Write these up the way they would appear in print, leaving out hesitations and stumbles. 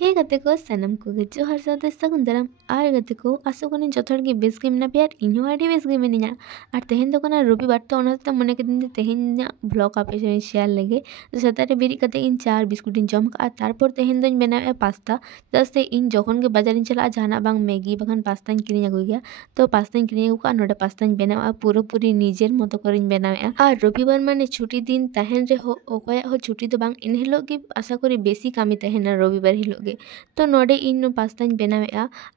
हे गते को सनम को जोहार साथे सगुन दाराम आर गते को आसोकनी जथोड़ की बेस गे मेना पे इनहो आडी बेस गे मिनिया और तेहेन दो कना रविवार तो ओनाते मने केदिन तेहेन ब्लॉग आपे से शेयर लगे तो सतारे बेरी कते इन चार बिस्कुट इन जम का तारपर तेहेन दोñ बनावे पास्ता जस्ते इन जखन गे बाजार इन चला जाना बांग मैगी बागान पास्ता इन किरिñ अगुय गया तो पास्ता इन किरिñ अगु का नोडे पास्ता इन बनावा पूरी निजेर मतो करिñ बनावे और रविवार माने छुट्टी दिन तहेन रे हो ओकया हो छुट्टी तो बांग इन हिलो गे आशा करी बेसी कामी तहेना रविवार हिलो तो नोडे इन पास्ता बनावे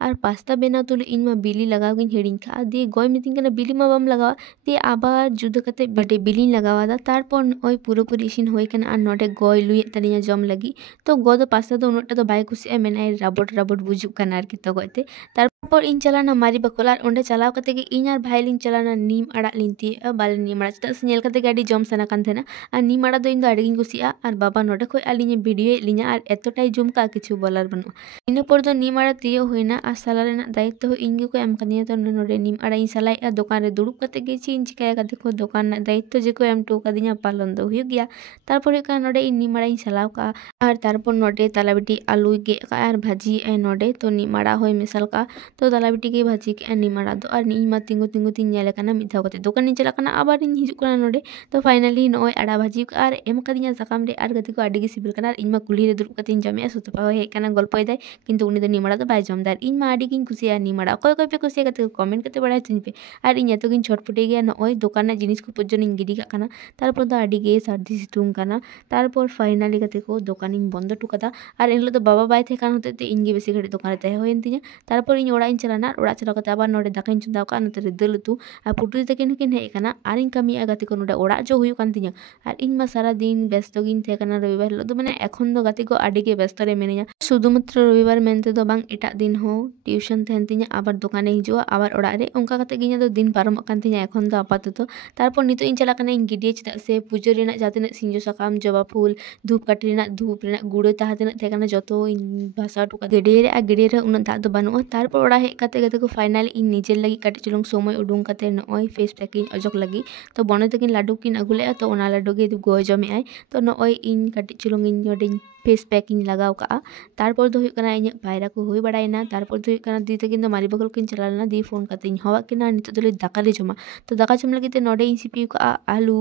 और पास्ता बना तुले इन मा बिली लगाव गिन हिड़िñ का दिए गय मितिन कना बिली मा बाम लगावा दिए आबार जुदा कते बटे बिली लगावा दा तारपर ओय पूरी इसिन होय कना और नोडे गय लुय तलिया जम लगी तो गो दो पास्ता दो उनटा तो बाय कुसी मेना राबट बुजुक कना आर की तो गयते तारपर इन चलाना मारी बकोला ओंडे चलाव कते गे इन आर भाई लिन चलाना नीम आड़ा लिंती बाले नीम आड़ा चता से नेल कते गाडी जम सना कान थेना और नीम आड़ा दो इन दो आड़ी गिन कुसिया और बाबा नोडे खय आलिने वीडियो लिना और एतटाई जुम का किछु बोलार बनु इन पर तो नीम आड़ा तियो होइना और साला रेना दायित्व हो इन गे को एम कनिया तो नोडे नीम आड़ा इन सालाय दुकान रे दुड़ुब कते गे ची चिकाया का देखो दुकान ना दायित्व जे को एम टो कदिया पालन दो हुई गया तारपर का नोडे इन नीम आड़ा इन सालाव का और तारपर नोडे तालाबिटी आलू गे का और भाजी ए नोडे तो नीम आड़ा होय मिसाल का तो तालाबिटी के भाजी के नीम आड़ा दो और नीमा तिंगु तिन नेले कना मिद धाव कते दुकान इन चला कना आबार इन हिजु कना नोडे तो फाइनली नोय आड़ा भाजी का और एम कदिया साकाम रे और गति को आडी गे सिबिल कना इन मा कुली रे दुड़ुब कते इन जमे सुतपा हे कना गल्पय दाय किंतु उनी दो नीम आड़ा दो बाय जमदार इन मा आडी गिन कुसिया नीम आड़ा कोय कोय पे कुसिया कते कमेंट कते बड़ाय तुन पे और इन एतो गिन छटपटे गया नोय दुकान ना जिनिस को पजन इन गिडी का कना तारपर दो आडी गे सर्दी सितुंग कना तारपर फाइनली कते को दुकान इन बंद टुकादा और इन दो बाबा बाय थे कान होते इन गे बेसी घड़ी दुकान रे तहे होयन तिया तारपर इन ओड़ा इन चलाना ओड़ा चला कते आबार नोडे दाका इन चुंदाव का नते दल उतु और पुटुरी तकिन हकिन हे कना और इन कमी गति को नोडे ओड़ा जो हुयु कान तिया और इन मा सारा दिन व्यस्त गिन थे कना रविवार हिलो दो माने एखन दो गति को आडी गे व्यस्त रे मेनिया शुधुमात्र रविवार मेनते दो बांग एटा दिन हो ट्यूशन तहन तिया आबार दुकाने हिजुआ आबार ओड़ा रे ओंका कते गिnya दो दिन पारम कान तिया एखन दो आपाततो तारपर नितो इन चला कना इन गिडिया चदा से पूजो रेना जातिना सिंजो साकाम जबा फूल धूप काटी रेना धूप रेना गुड़ो ताहातिना थे कना जतो इन भाषा टुका गिडिया रे उन दा दो बानुआ तारपर ओड़ा हे कते गते को फाइनली इन निजेर लगी काटी चुलुंग समय उडुंग कते नय फेस पैक इन अजक लगी तो बने तकिन लाडू किन अगुले तो ओना लाडू गे गो जमे आय तो नय इन काटी चुलुंग इन नोडिन फेस पैक इन लगाव का तारपर दो हुयु कना इन पायरा को हुई बड़ायना तारपर दो हुयु कना दी तकिन दो मारी बगल किन चलाना दी फोन कते इन हवा किना नितो दले दाका ले जमा तो दाका जम लगी ते नोडे इन सिपी का आलू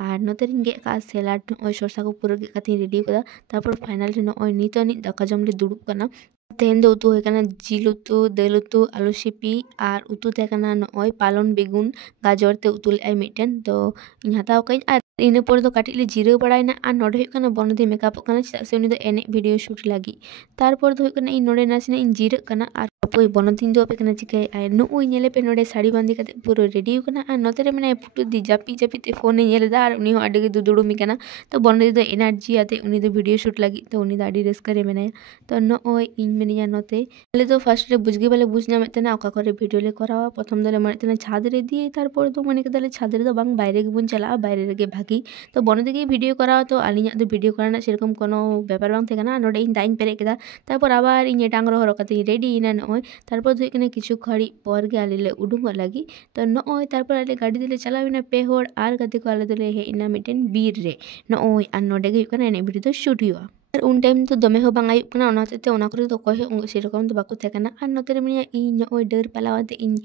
और नोते रिन गे का सैलाड ओय सरसा को पूरा गे कते रेडी कदा तारपर फाइनली नय नितो नि दाका जम ले दुड़ुब कना तेहन दो उतु होय जिल उतु दाल उतु आलू सिपी और उतु थे नय पालन बेगुन गाजर ते उतु ले मिटेन तो इन हताव कई और इन पर दो काटी ले जीरो बड़ायना और नोडे हुयु कना बनदे मेकअप कना चदा से उनी दो एने वीडियो शूट लगी तारपर दो हुयु कना इन नोडे नासिना इन जीरो कना और अपोय बनदिन दो पे कना चिकाय आय नुई नेले पे नोडे साड़ी बांधी कते पूरा रेडी कना और नोते रे माने पुटु दी जापी ते फोन नेले दा और उनी हो आडी गे दुदुडुमी कना तो बनदे दो एनर्जी आते उनी दो वीडियो शूट लगी तो उनी दा आडी रस्का रे मेनाय तो नय इन मेनिया नोते आले तो फर्स्ट रे बुझगे बाले बुझ नामे तेना ओका करे वीडियो ले करावा प्रथम दले माने तेना छाद रे दिए तारपर दो माने के दले छाद रे दो बांग बायरे गे बुन चला बायरे रे गे भागी तो बने दिगे वीडियो करावा तो आलिया दो वीडियो कराना सेरकम कोनो व्यापार बांग थे कना नोडे इन दाइन पेरे केदा तारपर आबार इन एटांग रो हरो कते रेडी इना नय तारपर दो कने किछु खड़ी पर गे आले ले उडुंग लगी तो नय तारपर आले गाड़ी दिले चलाविना पे होड़ आर गते को आले दले हे इना मिटेन बीर रे नय आर नोडे गे कना एने वीडियो तो शूट हुआ और उन टाइम तो दमे हो बांग आयुब कना ओना होते ओना करे तो कोई सेरकम तो बाको थे कना और नोते रे मिया इन नय डर पालावाते इन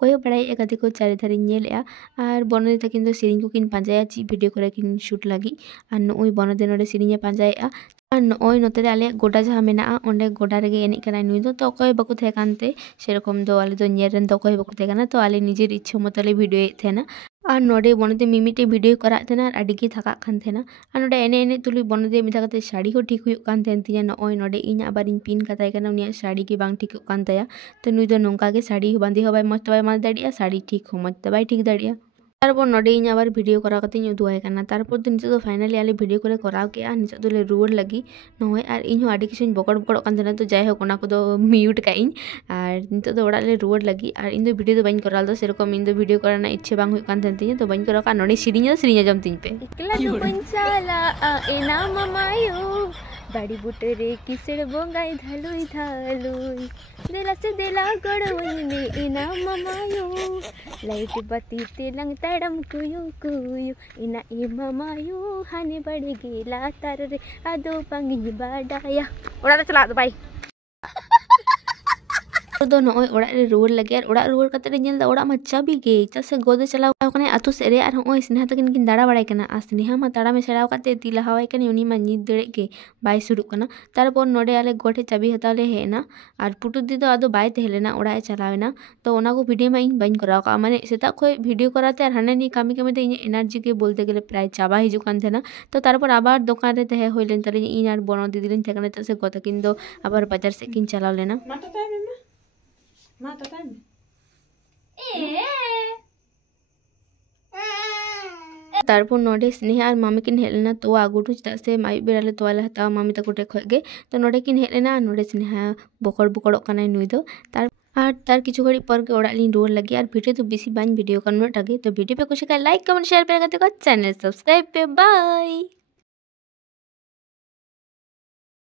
कोई बड़ाई गति को चारे धारे नेलेआ और बनदे तकिन दो सेरिंग को किन पांजाया ची वीडियो करे किन शूट लगी और नय बनदे नोडे सेरिंग पांजाया और नय नोते रे आले गोडा जहाँ मेना ओंडे गोडा रे गे एने कना नुई दो तो कोई बाको थे कानते सेरकम दो आले दो नेरन तो कोई बाको थे कना तो आले निजेर इच्छा मतो ले वीडियो थेना और नोडे बनदे मिमिटे वीडियो करा थेना और आडी गे थाका खान थेना और नोडे एने एने तुली बनदे मिदा कते साड़ी को ठीक हुयु कान थेन तिया नय नोडे इन आबार इन पिन कताय कना उनिया साड़ी के बांग ठीक कान ताया तो नुई दो नोंका गे साड़ी बांधी हो बाय मस्त बाय माज दाड़िया साड़ी ठीक हो मस्त बाय ठीक दाड़िया तारपर नोडे इन आबार वीडियो करा कते इन उदुआय कना तारपर तो नितो दो फाइनली आले वीडियो करे कराव के आ नितो दोले रुवार लगी नय और इन हो आडी किछुन बकड़ बकड़ कान थेना तो जाय हो कोना को दो म्यूट का इन और नितो दो ओड़ा ले रुवार लगी और इन दो वीडियो दो बाइन कराल दो सेरकम इन दो वीडियो कराना इच्छा बांग हुय कान थेन तिया तो बाइन करा का नोडे सिरिंजा जम तिन पे एकला दो पंचाला एना ममायो बाड़ी बुटरे किसड़ बोंगाई धालुई धालुई देला से देला गड़वनी इना ममायो लाइट बत्ती तेलंग तड़म कुयु कुयु इना ई ममायो हाने बड़े गेला तार रे आदो पंगी बाडाया ओड़ा चला दो भाई। तो नॉय ओड़ा रे रुआर लगे और ओड़ा रुआर कते रे नेल दा ओड़ा मा चाबी गे चसे गोदे चलाव कने आतु सेरे और नॉय स्नेहा तकिन किन दाड़ा बड़ाय कना आ स्नेहा मा ताड़ा में सेड़ाव कते ती लहावाय कने उनी मा नीद दड़े के बाय सुरु कना तारपर नोडे आले गोठे चाबी हताव ले हेना और पुटु दी दो आदो बाय तहेलेना ओड़ा ए चलावेना तो ओना को वीडियो मा इन बाइन कराव का माने सेता खोय वीडियो कराते और हाने नी कामी कामी ते इन एनार्जी के बोलते गेले प्राय चाबा हिजु कान थेना तो तारपर आबार दोकान रे तहे होइलेन तले इन और बनो दीदी लिन थेकने तो से गोता किन दो आबार बाजार से किन चलाव लेना तारपर नोडे स्नेहा और मामी किन हेलेना तोवा आगुटू चदा से माई बेराले तोवाले हतावा मामी तको टे खगे तो नोडे किन हेलेना नोडे स्नेहा बकड़ बकड़ो कनाय नुई दो तार किछु घड़ी पर के ओड़ा लिन रुआर लगी और वीडियो तो बेसी बाइन वीडियो का नोट आगे तो वीडियो पे कुछ का लाइक कमेंट शेयर पे चैनल सब्सक्राइब पे बाय।